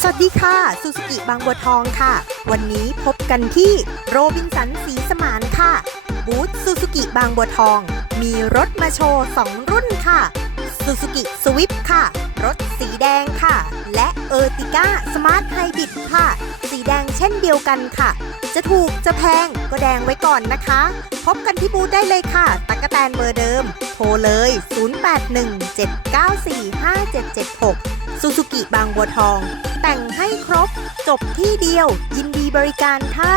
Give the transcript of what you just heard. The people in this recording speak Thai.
สวัสดีค่ะซูซูกิบางบัวทองค่ะ วันนี้พบกันที่โรบินสันสีสมานค่ะ บูธซูซูกิบางบัวทอง มีรถมาโชว์ 2 รุ่นค่ะซูซูกิสวิฟค่ะ รถสีแดงค่ะ และเออร์ติก้าสมาร์ทไฮบริดค่ะ สีแดงเช่นเดียวกันค่ะ จะถูกจะแพงก็แดงไว้ก่อนนะคะ พบกันที่บูธได้เลยค่ะ ตักกะแตนเบอร์เดิม โทรเลย 0817945776 ซูซูกิบางบัวทอง แต่งให้ครบจบที่เดียว ยินดีบริการค่ะ